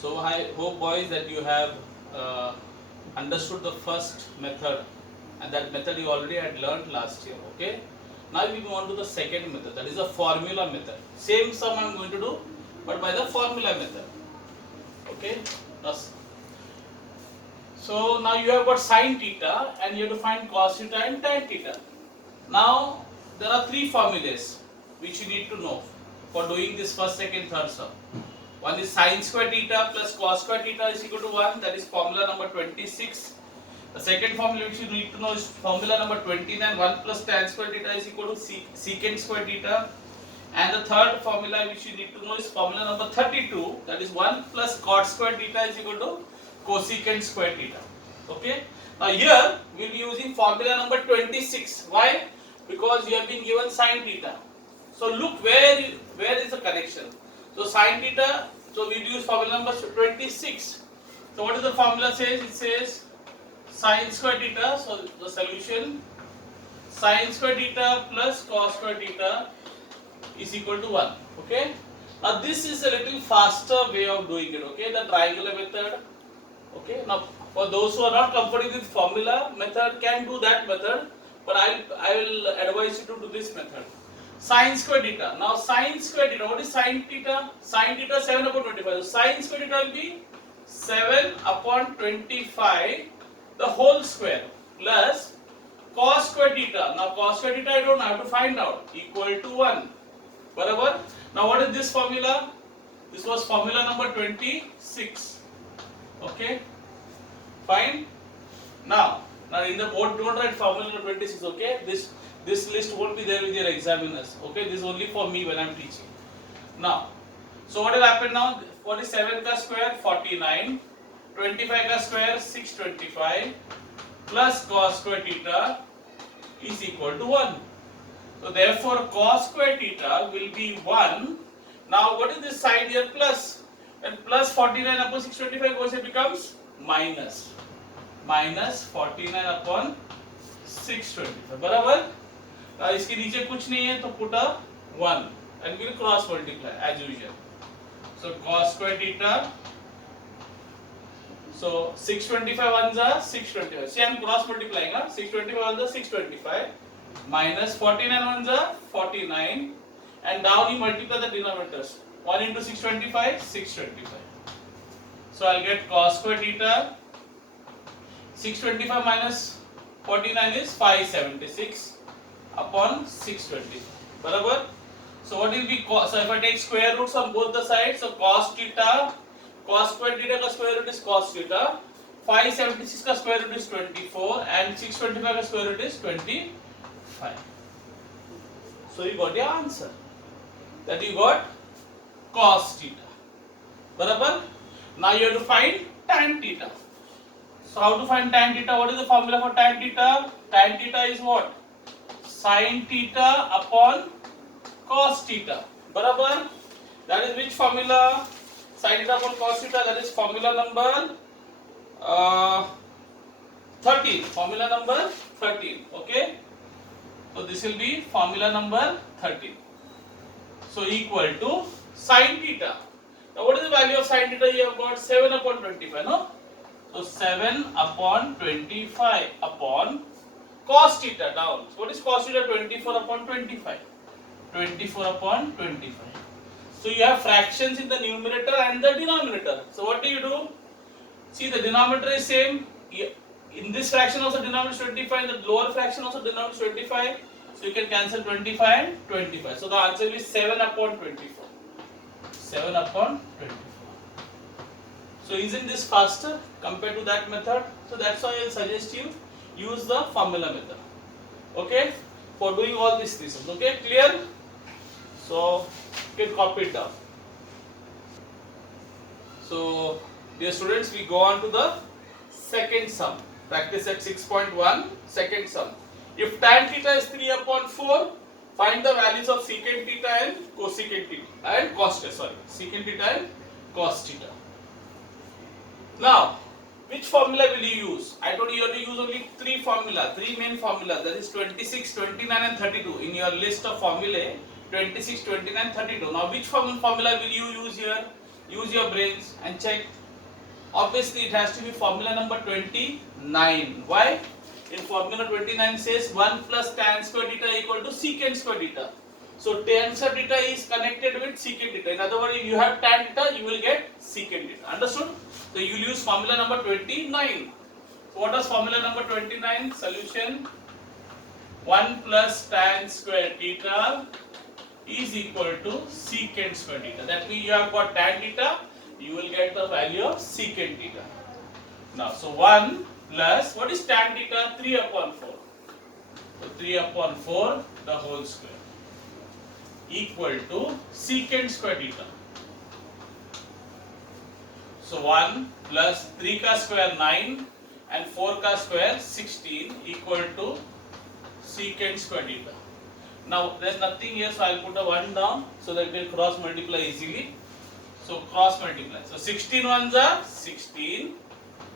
So I hope boys that you have uh, understood the first method, and that method you already had learned last year. Okay. Now we move on to the second method, that is a formula method. Same sum I am going to do, but by the formula method. Okay. So now you have got sine theta and you have to find cos theta and tan theta. Now there are three formulas which you need to know for doing this first, second, third sum. One is sine square theta plus cos square theta is equal to 1, that is formula number 26. The second formula which you need to know is formula number 29, 1 plus tan square theta is equal to secant square theta. And the third formula which you need to know is formula number 32, that is 1 plus cot square theta is equal to cosecant square theta. Okay. Now here we will be using formula number 26. Why? Because you have been given sine theta. So look where is the connection. So sine theta, so we will use formula number 26. So what is the formula says? It says sine square theta. So the solution sine square theta plus cos square theta is equal to 1. Okay. Now this is a little faster way of doing it. Okay. The triangular method. Okay. Now for those who are not comfortable with formula method can do that method, but I will advise you to do this method. Sine square theta. Now sine square theta. What is sine theta? Sine theta 7 upon 25. So sine square theta will be 7 upon 25 the whole square plus cos square theta. Now cos square theta I don't have to find out, equal to 1. Barabar? Now what is this formula? This was formula number 26. Okay. Fine. Now in the board don't write formula number 26. Okay. This list won't be there with your examiners. Okay. This is only for me when I am teaching. Now, so what will happen now? 47 ka square 49, 25 ka square 625 plus cos square theta is equal to 1. So therefore cos square theta will be 1. Now what is this side here? Plus. And plus 49 upon 625 goes, it becomes minus. Minus 49 upon 625. बराबर? now इसके नीचे कुछ नहीं है तो put a 1 and we'll cross multiply as usual. So cos square theta. So 625 ones are 625. See, I am cross multiplying. 625 ones are 625 minus 49 ones are 49, and down you multiply the denominators. 1 into 625, 625. So I'll get cos square theta. 625 minus 49 is 576 upon 625. Barabar? So what will be cos? So if I take square roots on both the sides, so cos theta, cos square theta ka square root is cos theta. 576 ka square root is 24 and 625 ka square root is 25. So you got your answer. That you got cos theta. Barabar? Now you have to find tan theta. So how to find tan theta? What is the formula for tan theta? Tan theta is what? Sin theta upon cos theta. Barabar? That is which formula? Sin theta upon cos theta. That is formula number 13. Formula number 13. Okay. So this will be formula number 13. So equal to sin theta. Now what is the value of sin theta? You have got 7 upon 25. No? So 7 upon 25 upon cos theta down. So what is cos theta? 24 upon 25. 24 upon 25. So you have fractions in the numerator and the denominator. So what do? See, the denominator is same. In this fraction also denominator is 25. The lower fraction also denominator is 25. So you can cancel 25 and 25. So the answer is 7 upon 24. 7 upon 24. So isn't this faster compared to that method? So that's why I will suggest you use the formula method. Okay? For doing all these reasons. Okay? Clear? So you can copy it down. So dear students, we go on to the second sum. Practice at 6.1, second sum. If tan theta is 3 upon 4, find the values of secant theta and cosecant theta and cos theta. Sorry, secant theta and cos theta. Now, which formula will you use? I told you have to use only three main formula. That is 26, 29 and 32. In your list of formulae, 26, 29, 32. Now, which formula will you use here? Use your brains and check. Obviously, it has to be formula number 29. Why? In formula 29 says 1 plus tan square theta equal to secant square theta. So tan square theta is connected with secant theta. In other words, if you have tan theta, you will get secant theta. Understood? So you will use formula number 29. So what is formula number 29? Solution 1 plus tan square theta is equal to secant square theta. That means you have got tan theta, you will get the value of secant theta. Now, so 1 plus, what is tan theta? 3 upon 4. So 3 upon 4 the whole square equal to secant square theta. So 1 plus 3 ka square 9 and 4 ka square 16 equal to secant square theta. Now there is nothing here, so I will put a 1 down so that it will cross multiply easily. So cross multiply. So 16 ones are 16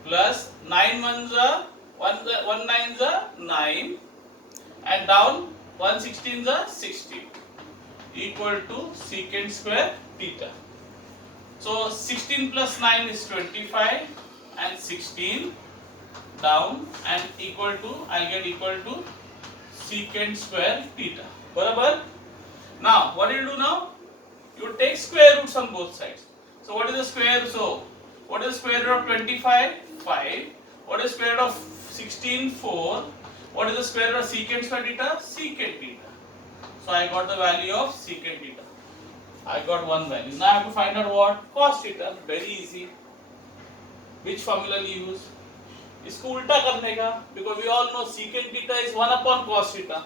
plus 9 ones are 1 nines are 9 and down 1 16s are 16 equal to secant square theta. So 16 plus 9 is 25 and 16 down and equal to, I will get equal to secant square theta. Barabar? Now what do you do now? You take square roots on both sides. So what is the square? So what is the square root of 25? 5. What is the square root of 16? 4. What is the square root of secant square theta? Secant theta. So I got the value of secant theta. I got one value. Now I have to find out what? Cos theta. Very easy. Which formula will you use? इसको उल्टा करने का, because we all know secant theta is 1 upon cos theta.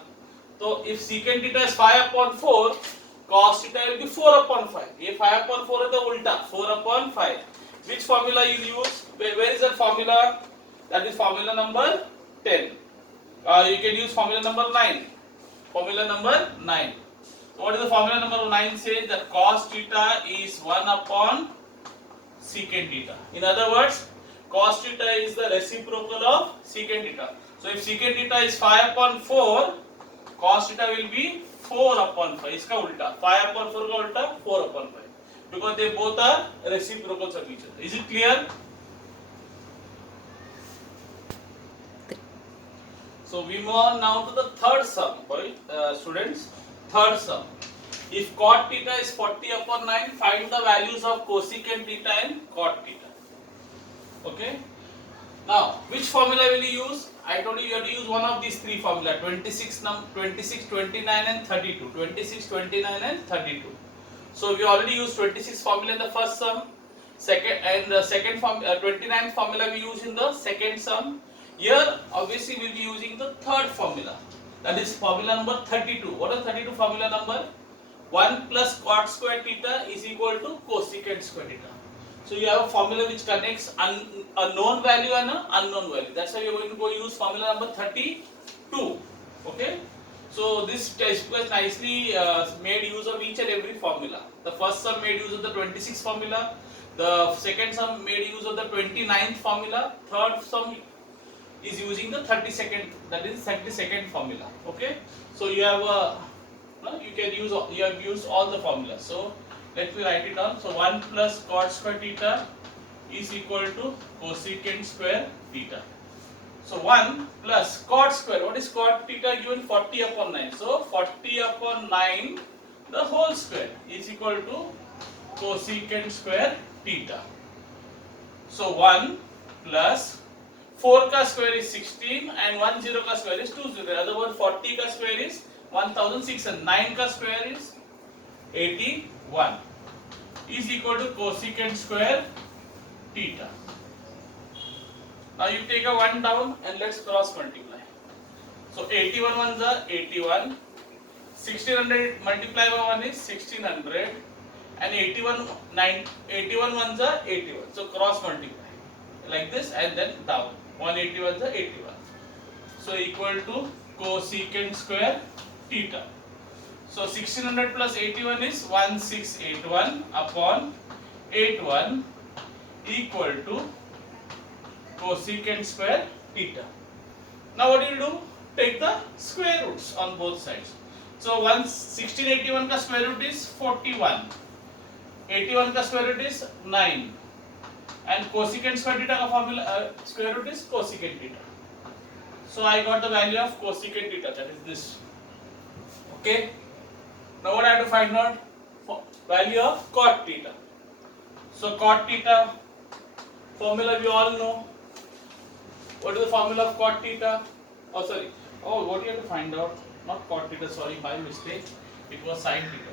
So if secant theta is 5 upon 4, cos theta will be 4 upon 5. ये 5 upon 4 है तो उल्टा 4 upon 5. Which formula you will use? Where is that formula? That is formula number 10. You can use formula number 9. Formula number 9. So what is the formula number 9 says? That cos theta is 1 upon secant theta. In other words, cos theta is the reciprocal of secant theta. So if secant theta is 5 upon 4, cos theta will be 4 upon 5. इसका उल्टा 5 upon 4 का उल्टा 4 upon 5. Because they both are reciprocals of each other. Is it clear? So we move on now to the third sum, students. Third sum. If cot theta is 40 upon 9, find the values of cosecant theta and cot theta. Okay. Now, which formula will you use? I told you have to use one of these three formula: 26, 29 and 32. 26, 29 and 32. So we already used 26 formula in the first sum. The second 29 formula we use in the second sum. Here, obviously, we will be using the third formula. That is formula number 32. What is 32 formula number? 1 plus cot square theta is equal to cosecant square theta. So you have a formula which connects a known value and an unknown value. That's why we are going to go use formula number 32. Okay. So this textbook has nicely made use of each and every formula. The first sum made use of the 26 formula. The second sum made use of the 29th formula. Third sum is using the 32nd, that is 32nd formula. Okay. So you have you have used all the formulas. So let me write it down. So 1 plus cot square theta is equal to cosecant square theta. So 1 plus cot square. What is cot theta given? 40 upon 9. So 40 upon 9 the whole square is equal to cosecant square theta. So 1 plus 4 ka square is 16 and 10 ka square is 20. In other words, 40 ka square is 1006 and 9 ka square is 81 is equal to cosecant square theta. Now you take a 1 down and let's cross multiply. So 81 ones are 81, 1600 multiplied by 1 is 1600 and 81 ones are 81. So cross multiply like this and then down. 181 is 81. So equal to cosecant square theta. So 1600 plus 81 is 1681 upon 81 equal to cosecant square theta. Now what do you do? Take the square roots on both sides. So 1681 ka square root is 41. 81 का square root is 9 and cosecant square theta का formula square root is cosecant theta. So I got the value of cosecant theta, that is this. Okay. Now what I have to find out? Value of cot theta. So cot theta formula we all know. What is the formula of cot theta? Oh sorry. Oh, what you have to find out? Not cot theta. Sorry, by mistake. It was sin theta.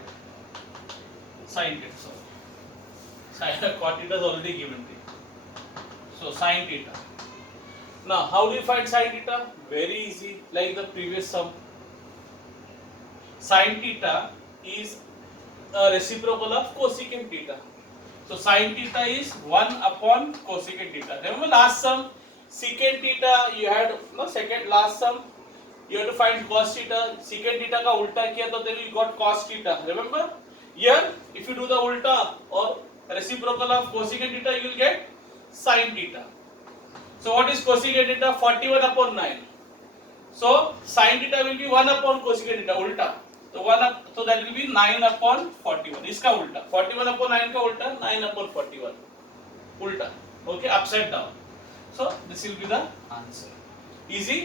Sin theta. Sorry. Cot theta is already given. So sin theta. Now how do you find sin theta? Very easy, like the previous sum. Sin theta is a reciprocal of cosecant theta. So sin theta is 1 upon cosecant theta. Remember last sum, secant theta you had, no second last sum, you have to find cos theta. Secant theta का उल्टा किया तो then you got cos theta. Remember? Here if you do the ulta or reciprocal of cosecant theta, you will get sin theta. So what is cosecant theta? 41 upon 9. So sin theta will be 1 upon cosecant theta, ulta. So that will be 9 upon 41. इसका उल्टा 41 upon 9 का उल्टा 9 upon 41 उल्टा. Okay, upside down. So this will be the answer. Easy.